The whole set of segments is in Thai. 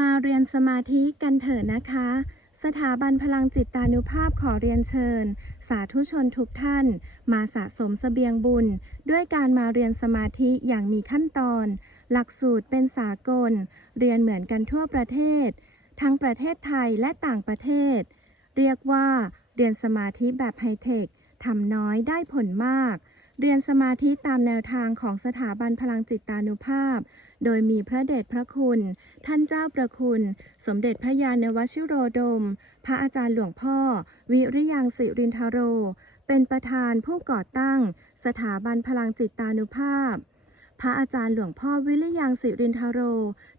มาเรียนสมาธิกันเถอะนะคะ สถาบันพลังจิตตานุภาพขอเรียนเชิญ สาธุชนทุกท่าน มาสะสมเสบียงบุญ ด้วยการมาเรียนสมาธิอย่างมีขั้นตอน หลักสูตรเป็นสากล เรียนเหมือนกันทั่วประเทศ ทั้งประเทศไทยและต่างประเทศ เรียกว่า เรียนสมาธิแบบไฮเทคทำน้อยได้ผลมาก เรียนสมาธิตามแนวทางของสถาบันพลังจิตตานุภาพ โดยมีพระเดชพระคุณ ท่านเจ้าประคุณ สมเด็จพระยาณวชิโรดม พระอาจารย์หลวงพ่อ วิริยังสิรินทโร เป็นประธานผู้ก่อตั้ง สถาบันพลังจิตตานุภาพ พระอาจารย์หลวงพ่อวิริยังสิรินทโร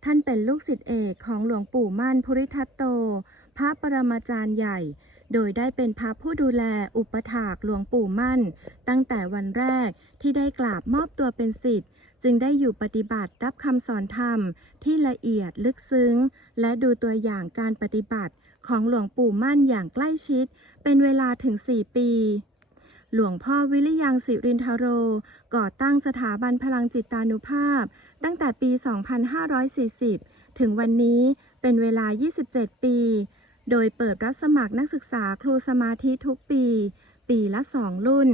ท่านเป็นลูกศิษย์เอกของหลวงปู่มั่นภูริทัตโต พระปรมาจารย์ใหญ่โดยได้เป็นพระผู้ดูแลอุปถากหลวงปู่มั่น ตั้งแต่วันแรกที่ได้กราบมอบตัวเป็นศิษย์ จึงได้อยู่ปฏิบัติรับคำสอนธรรมที่ละเอียดลึกซึ้ง และดูตัวอย่างการปฏิบัติของหลวงปู่มั่นอย่างใกล้ชิด เป็นเวลาถึง 4 ปี หลวงพ่อวิริยังสิรินทโร ก่อตั้งสถาบันพลังจิตตานุภาพ ตั้งแต่ปี 2540 ถึงวันนี้เป็นเวลา 27 ปี โดยเปิดรับสมัครนักศึกษาครูสมาธิทุกปี ปีละ2รุ่น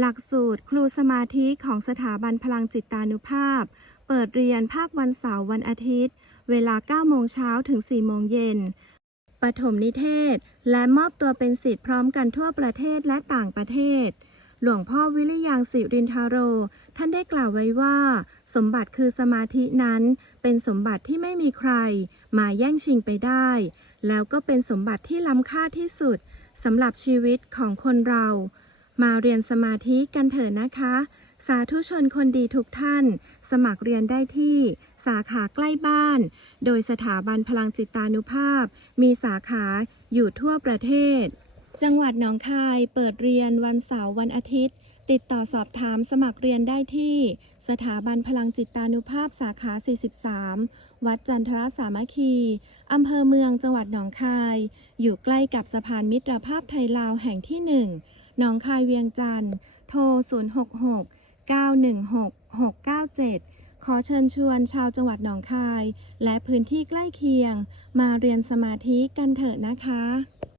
หลักสูตรครูสมาธิของสถาบันพลังจิตตานุภาพ เปิดเรียนภาควันเสาร์วันอาทิตย์ เวลา 9 โมงเช้าถึง 4 โมงเย็น ปฐมนิเทศ และมอบตัวเป็นสิทธิ์พร้อมกันทั่วประเทศและต่างประเทศ หลวงพ่อวิริยังสิรินทาโร ท่านได้กล่าวไว้ว่า สมบัติคือสมาธินั้น เป็นสมบัติที่ไม่มีใคร มาแย่งชิงไปได้ แล้วก็เป็นสมบัติที่ล้ำค่าที่สุดสำหรับชีวิตของคนเรา มาเรียนสมาธิกันเถอะนะคะ สาธุชนคนดีทุกท่าน สมัครเรียนได้ที่ สาขาใกล้บ้าน โดยสถาบันพลังจิตานุภาพ มีสาขาอยู่ทั่วประเทศ จังหวัดหนองคายเปิดเรียนวันเสาร์วันอาทิตย์ ติดต่อสอบถามสมัครเรียนได้ที่ สถาบันพลังจิตานุภาพสาขา 43 วัดจันทรสามัคคีอำเภอเมืองจังหวัดหนองคาย อยู่ใกล้กับสะพานมิตรภาพไทยลาวแห่งที่1 หนองคายเวียงจันทร์ โทร 066 916 697 ขอเชิญชวนชาวจังหวัดหนองคาย และพื้นที่ใกล้เคียง มาเรียนสมาธิกันเถอะนะคะ